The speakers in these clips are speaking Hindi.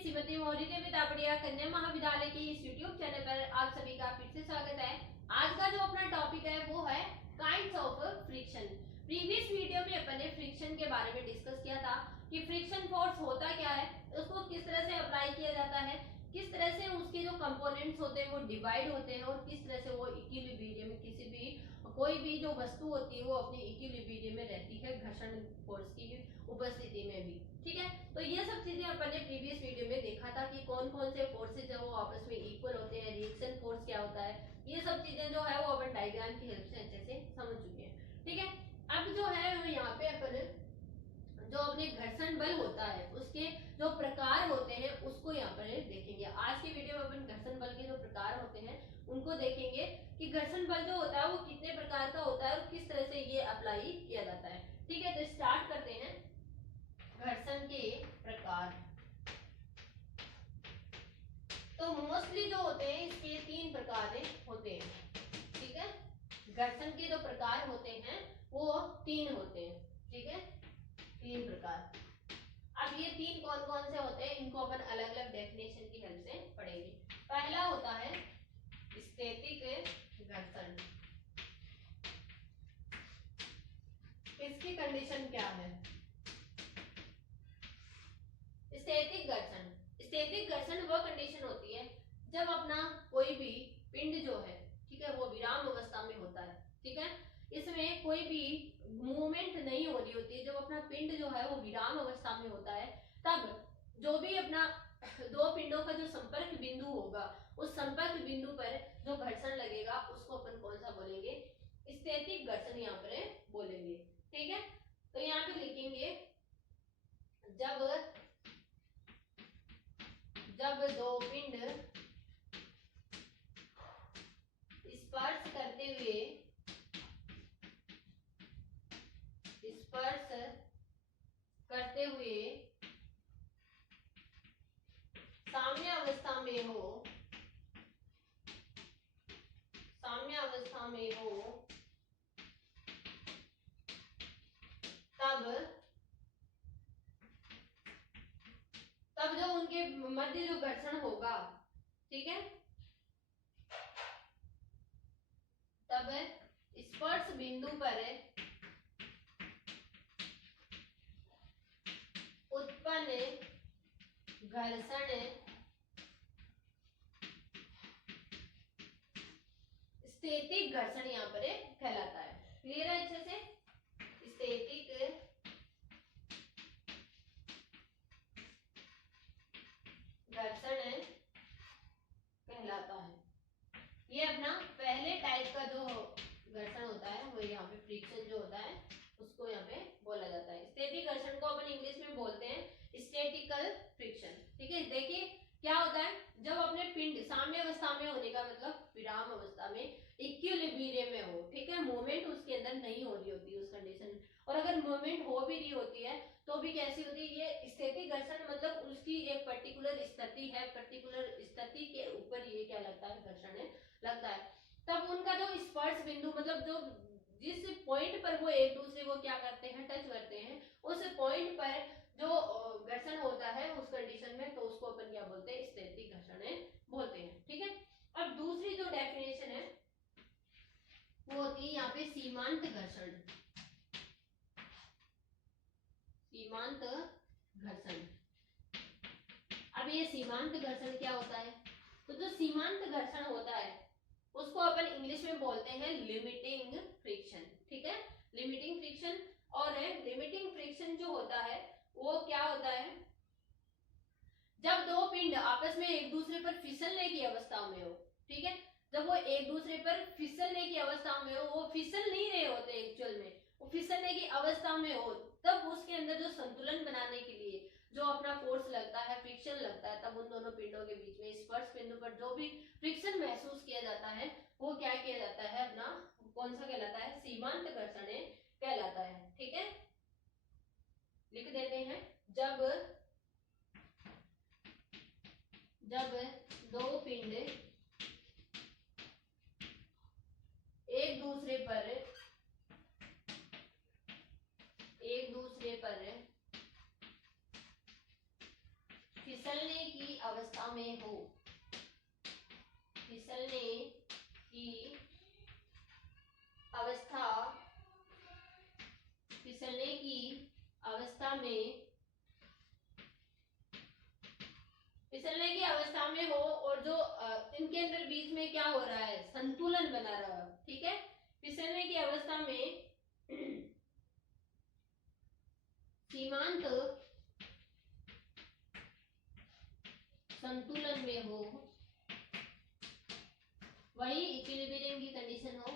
श्रीमती मौर्य देवी तापड़िया कन्या महाविद्यालय के इस यूट्यूब चैनल पर आप सभी का फिर से स्वागत है। आज का जो अपना टॉपिक है वो है kinds of friction. Previous video में अपन ने फ्रिक्शन के बारे में डिस्कस किया था कि फ्रिक्शन फोर्स होता क्या है, उसको किस तरह से अप्लाई किया जाता है, किस तरह से उसके जो कंपोनेंट्स होते हैं वो डिवाइड होते हैं और किस तरह से वो इक्विलिब्रियम में किसी भी कोई भी जो वस्तु होती है वो अपनी इक्विलिब्रियम में रहती है घर्षण फोर्स की उपस्थिति में भी। ठीक है, तो ये सब चीजें अपन ने प्रीवियस वीडियो में देखा था कि कौन कौन से फोर्सेज है वो आपस में इक्वल होते हैं, रिएक्शन फोर्स क्या होता है, ये सब चीजें जो है वो अपन डायग्राम की हेल्प से अच्छे से समझ चुके हैं। ठीक है, अब जो है यहाँ पे अपन जो अपने घर्षण बल होता है उसके जो प्रकार होते हैं उसको यहाँ पर देखेंगे। आज की वीडियो में अपन घर्षण बल के जो प्रकार होते हैं उनको देखेंगे कि घर्षण बल जो होता है वो कितने प्रकार का होता है और किस तरह से ये अप्लाई किया जाता है। ठीक है, तो स्टार्ट करते हैं घर्षण के प्रकार। तो मोस्टली जो होते हैं इसके 3 प्रकार होते हैं। ठीक है, घर्षण के जो प्रकार होते हैं वो 3 होते हैं। ठीक है, 3 प्रकार। अब ये 3 कौन कौन से होते हैं इनको अपन अलग अलग डेफिनेशन की हेल्प से पढ़ेंगे। पहला होता है स्थैतिक घर्षण। इसकी कंडीशन क्या है? स्थैतिक घर्षण, स्थैतिक घर्षण वह कंडीशन होती है जब अपना कोई भी पिंड जो है, ठीक है, वो विराम अवस्था में होता है। ठीक है, इसमें कोई भी मूवमेंट नहीं हो रही होती है। जब अपना पिंड जो है वो विराम अवस्था में होता है तब जो भी अपना दो पिंडों का जो संपर्क बिंदु होगा उस संपर्क बिंदु पर जो घर्षण लगेगा उसको अपन कौन सा बोलेंगे? स्थैतिक घर्षण यहाँ पर बोलेंगे। ठीक है, तो यहाँ पे लिखेंगे जब दो पिंड स्पर्श करते हुए साम्य अवस्था में हो तब जो उनके मध्य जो घर्षण होगा, ठीक है, तब स्पर्श बिंदु पर उत्पन्न घर्षण स्थैतिक घर्षण यहाँ पर कहलाता है। क्लियर है अच्छे से? स्थैतिक घर्षण कहलाता है। ये अपना पहले टाइप का जो घर्षण होता है वो यहाँ पे फ्रिक्शन जो होता है उसको यहाँ पे बोला जाता है। स्थैतिक घर्षण को अपन इंग्लिश में बोलते हैं स्टैटिकल फ्रिक्शन। ठीक है, देखिए क्या होता है, जब अपने पिंड साम्य अवस्था में होने का मतलब विराम अवस्था में इक्विलिब्रियम में हो, ठीक है, मूवमेंट उसके अंदर नहीं हो रही होती उस कंडीशन में, और अगर मूवमेंट हो भी रही होती है तो भी कैसी होती है? ये स्थैतिक घर्षण मतलब उसकी एक पर्टिकुलर स्थिति है, पर्टिकुलर स्थिति के ऊपर ये क्या लगता है? घर्षण लगता है। तब उनका जो स्पर्श बिंदु मतलब जो जिस पॉइंट पर वो एक दूसरे को क्या करते हैं? टच करते हैं, उस पॉइंट पर जो घर्षण होता है उस कंडीशन में, तो उसको अपन क्या बोलते हैं? स्थैतिक घर्षण बोलते हैं। ठीक है, अब दूसरी जो डेफिनेशन है वो होती है यहाँ पे सीमांत घर्षण। सीमांत घर्षण। अब ये सीमांत घर्षण क्या होता है? तो जो सीमांत घर्षण होता है उसको अपन इंग्लिश में बोलते हैं लिमिटिंग फ्रिक्शन। ठीक है, लिमिटिंग फ्रिक्शन। और लिमिटिंग फ्रिक्शन जो होता है वो क्या होता है? जब दो पिंड आपस में एक दूसरे पर फिसलने की अवस्था में हो, ठीक है, जब वो एक दूसरे पर फिसलने की अवस्था में हो, वो फिसल नहीं रहे होते एक्चुअल में, वो फिसलने की अवस्था में हो, तब उसके अंदर जो संतुलन बनाने के लिए जो अपना फोर्स लगता है, फ्रिक्शन लगता है, तब उन दोनों पिंडों के बीच में स्पर्श बिंदु पर जो भी फ्रिक्शन महसूस किया जाता है वो क्या किया जाता है? अपना कौन सा कहलाता है? सीमांत घर्षण कहलाता है। ठीक है, लिख देते हैं जब दो पिंड एक दूसरे पर फिसलने की अवस्था में हो, फिसलने की अवस्था, फिसलने की अवस्था में, फिसलने की अवस्था में हो और जो इनके अंदर बीच में क्या हो रहा है, संतुलन बना रहा है, ठीक है। फिसलने की अवस्था में सीमांत संतुलन में हो, वही इक्विलिब्रियम की कंडीशन हो,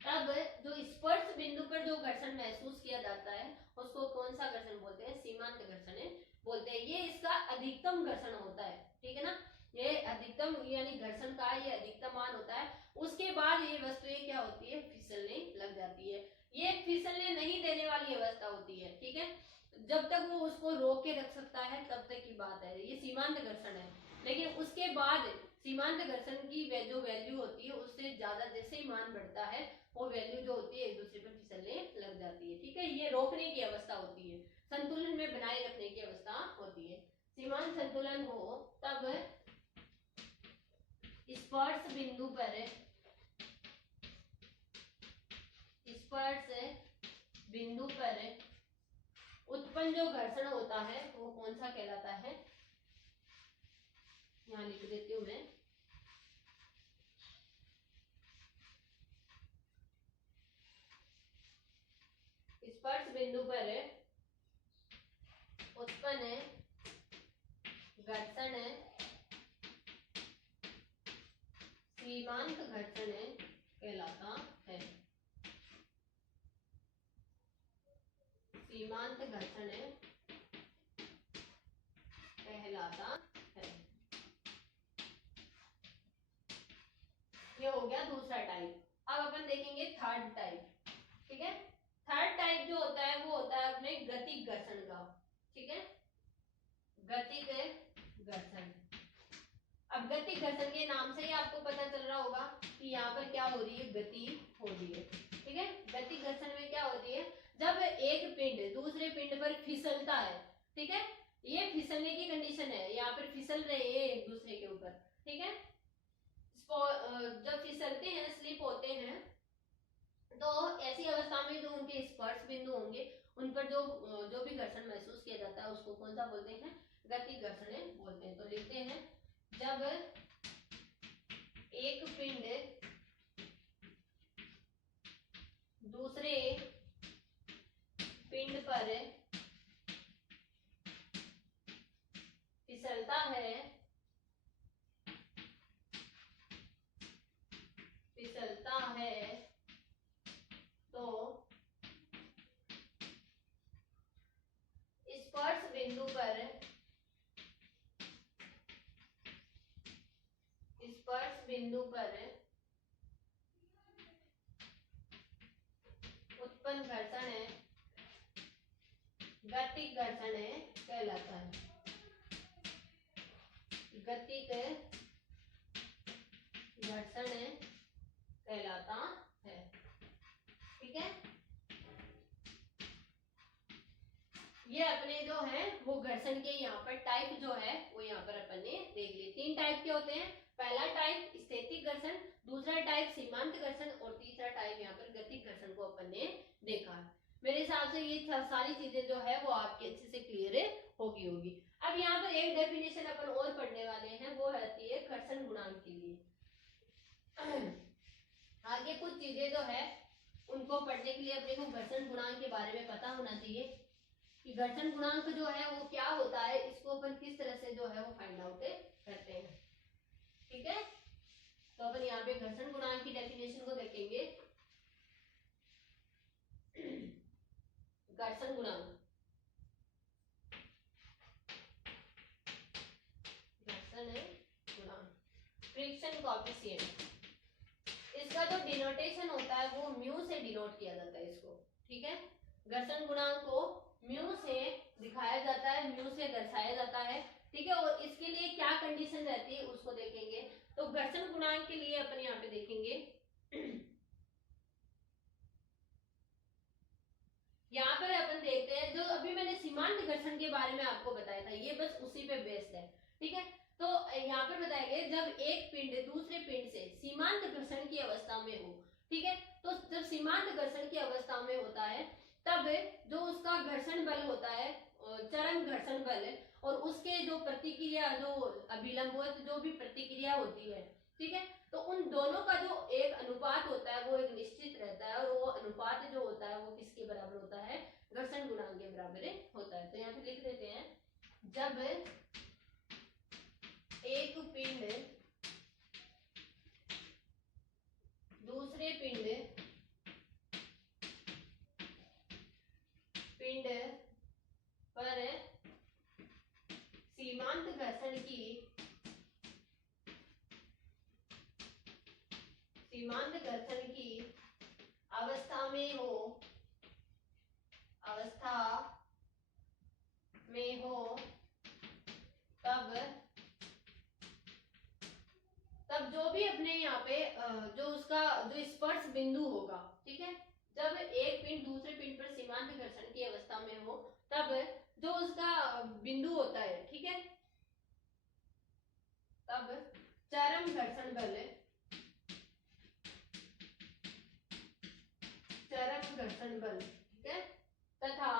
तब जो स्पर्श बिंदु पर जो घर्षण महसूस किया जाता है उसको कौन सा घर्षण बोलते हैं, सीमांत घर्षण बोलते हैं। ये इसका अधिकतम घर्षण होता है, ठीक है ना, ये अधिकतम यानी घर्षण का ये अधिकतम मान होता है। उसके बाद ये वस्तुएं क्या होती है, फिसलने लग जाती है। ये फिसलने नहीं देने वाली अवस्था होती है, ठीक है। जब तक वो उसको रोक के रख सकता है तब तक की बात है, ये सीमांत घर्षण है। लेकिन उसके बाद सीमांत घर्षण की जो वैल्यू होती है उससे ज्यादा जैसे ही मान बढ़ता है वो वैल्यू जो होती है एक दूसरे पर फिसलने लग जाती है, ठीक है। ये रोकने की अवस्था होती है, संतुलन में बनाए रखने की अवस्था होती है। सीमांत संतुलन हो तब स्पर्श बिंदु पर, स्पर्श बिंदु पर उत्पन्न जो घर्षण होता है वो कौन सा कहलाता है, यहां लिख देती हूं मैं। स्पर्श बिंदु पर उत्पन्न घर्षण सीमांत घर्षण कहलाता है, सीमांत घर्षण कहलाता है। ये हो गया दूसरा टाइप। अब अपन देखेंगे थर्ड टाइप, ठीक है। थर्ड टाइप जो होता है वो होता है अपने गतिक घर्षण का, ठीक है, गतिक घर्षण। अब गतिक घर्षण के नाम से ही आपको पता चल रहा होगा कि यहाँ पर क्या हो रही है, गति हो रही है, ठीक है। गतिक घर्षण में क्या होती है, जब एक पिंड दूसरे पिंड पर फिसलता है, ठीक है, ये फिसलने की कंडीशन है, यहाँ पर फिसल रहे हैं एक दूसरे के ऊपर, ठीक है। जब फिसलते हैं, स्लिप होते हैं, तो ऐसी अवस्था में जो उनके स्पर्श बिंदु होंगे उन पर जो भी घर्षण महसूस किया जाता है उसको कौन सा बोलते हैं, गतिक घर्षण बोलते हैं। तो लिखते हैं, जब एक पिंड दूसरे पिंड पर फिसलता है, फिसलता है, तो स्पर्श बिंदु पर, स्पर्श बिंदु पर उत्पन्न घर्षण गतिक घर्षण कहलाता है, गतिक घर्षण कहलाता है, ठीक है। ये अपने जो है वो घर्षण के यहाँ पर टाइप जो है वो यहाँ पर अपन ने देख लिए। 3 टाइप के होते हैं, पहला टाइप स्थैतिक घर्षण, दूसरा टाइप सीमांत घर्षण और तीसरा टाइप यहाँ पर गतिक घर्षण को अपन ने देखा। मेरे हिसाब से ये सारी चीजें जो है वो आपके अच्छे से क्लियर होगी। अब यहाँ पर एक डेफिनेशन अपन और पढ़ने वाले हैं, वो रहती है घर्षण गुणांक के लिए। आगे कुछ चीजें जो है उनको पढ़ने के लिए अपने को घर्षण गुणांक के बारे में पता होना चाहिए कि घर्षण गुणांक जो है वो क्या होता है, इसको अपन किस तरह से जो है वो फाइंड आउट करते हैं, ठीक है। तो अपन यहाँ पे घर्षण गुणांक की डेफिनेशन को देखेंगे। घर्षण गुणांक, घर्षण गुणांक, फ्रिक्शन कोएफिशिएंट, इसका जो डिनोटेशन होता है वो म्यू से डिनोट किया जाता है इसको, ठीक है। घर्षण गुणांक को म्यू से दिखाया जाता है, म्यू से दर्शाया जाता है, ठीक है। और इसके लिए क्या कंडीशन रहती है उसको देखेंगे। तो घर्षण गुणांक के लिए अपन यहाँ पे देखेंगे, यहाँ पर अपन देखते हैं जो अभी मैंने सीमांत घर्षण के बारे में आपको बताया था, ये बस उसी पे बेस्ड है, ठीक है। यहाँ पर बताया गया जब एक पिंड दूसरे पिंड से सीमांत घर्षण की अवस्था में हो, ठीक है। तो जब सीमांत घर्षण की अवस्था में होता है तब जो उसका घर्षण बल होता है, चरम घर्षण बल, और उसके जो प्रतिक्रिया, जो अभिलंबवत जो भी प्रतिक्रिया होती है, ठीक है, तो उन दोनों का जो एक अनुपात होता है वो एक निश्चित रहता है, और वो अनुपात जो होता है वो किसके बराबर होता है, घर्षण गुणांक के बराबर होता है। तो यहाँ पे लिख देते हैं, जब एक पिंड दूसरे पिंड पर सीमांत घर्षण की अवस्था में हो तब जो भी अपने यहाँ पे जो उसका जो स्पर्श बिंदु होगा, ठीक है, जब एक पिंड दूसरे पिंड पर सीमांत घर्षण की अवस्था में हो तब जो उसका बिंदु होता है, ठीक है, तब चरम घर्षण बल ठीक है, तथा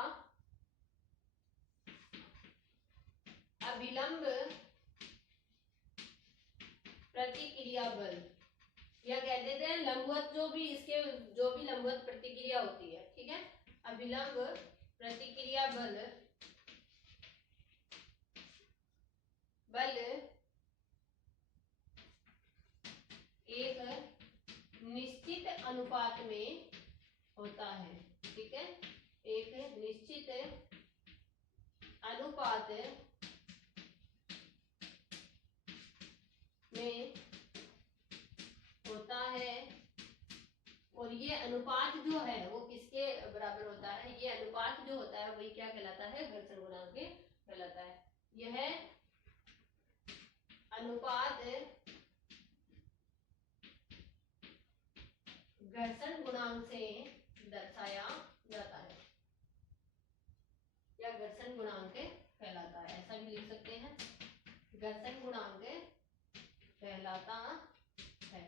अभिलंब प्रतिक्रिया बल, या कह देते हैं लंबवत, जो भी लंबवत प्रतिक्रिया होती है, ठीक है, अभिलंब प्रतिक्रिया बल एक निश्चित अनुपात में होता है, ठीक है, एक निश्चित अनुपात में होता है, और ये अनुपात जो है वो किसके बराबर होता है, ये अनुपात जो होता है वही क्या कहलाता है, घर्षण गुणांक कहलाता है। यह अनुपात घर्षण गुणांक से दर्शाया जाता है, या घर्षण गुणांक कहलाता है, ऐसा भी लिख सकते हैं, घर्षण गुणांक कहलाता है,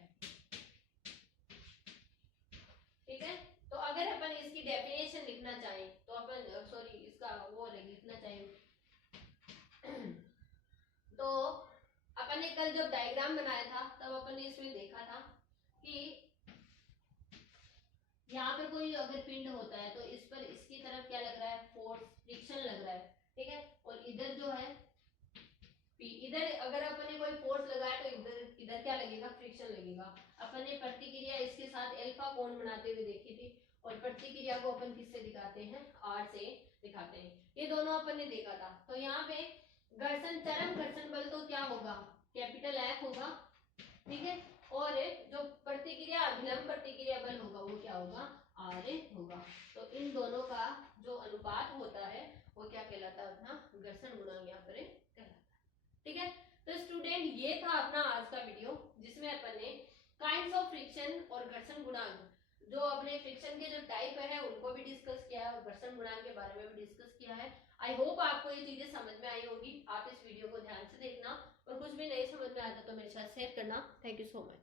ठीक है। तो अगर अपन इसकी डेफिनेशन लिखना चाहें तो अपन इसका वो लिखना चाहें तो अपन ने कल जब डायग्राम बनाया था तब अपन ने इसमें देखा था कि यहाँ पर कोई अगर पिंड होता है तो इस पर इसकी तरफ क्या लग रहा है, फोर्स, फ्रिक्शन लग रहा है, ठीक है, और इधर जो है इधर अगर अपन ने कोई फोर्स लगाया तो इधर क्या लगेगा, फ्रिक्शन लगेगा। अपन ने प्रतिक्रिया इसके साथ अल्फा कोण बनाते हुए देखी थी, और प्रतिक्रिया को अपन किससे दिखाते हैं, आर से दिखाते हैं, ये दोनों अपन ने देखा था। तो यहाँ पे चरम घर्षण बल तो क्या होगा, कैपिटल एफ होगा, ठीक है, और जो प्रतिक्रिया अभिलंब प्रतिक्रिया बल होगा वो क्या होगा, आर होगा। तो इन दोनों का जो अनुपात होता है वो क्या कहलाता है, अपना घर्षण गुणांक यहाँ पर कहलाता है, ठीक है। तो स्टूडेंट ये था अपना आज का वीडियो, जिसमें अपन ने काइंड्स ऑफ फ्रिक्शन और घर्षण गुणांक, जो अपने फ्रिक्शन के जो टाइप है उनको भी डिस्कस किया है, और घर्षण गुणांक के बारे में भी डिस्कस किया है। आई होप आपको ये चीजें समझ में आई होगी। आप इस वीडियो को ध्यान से देखना, और कुछ भी नहीं समझ में आता तो मेरे साथ शेयर करना। Thank you so much.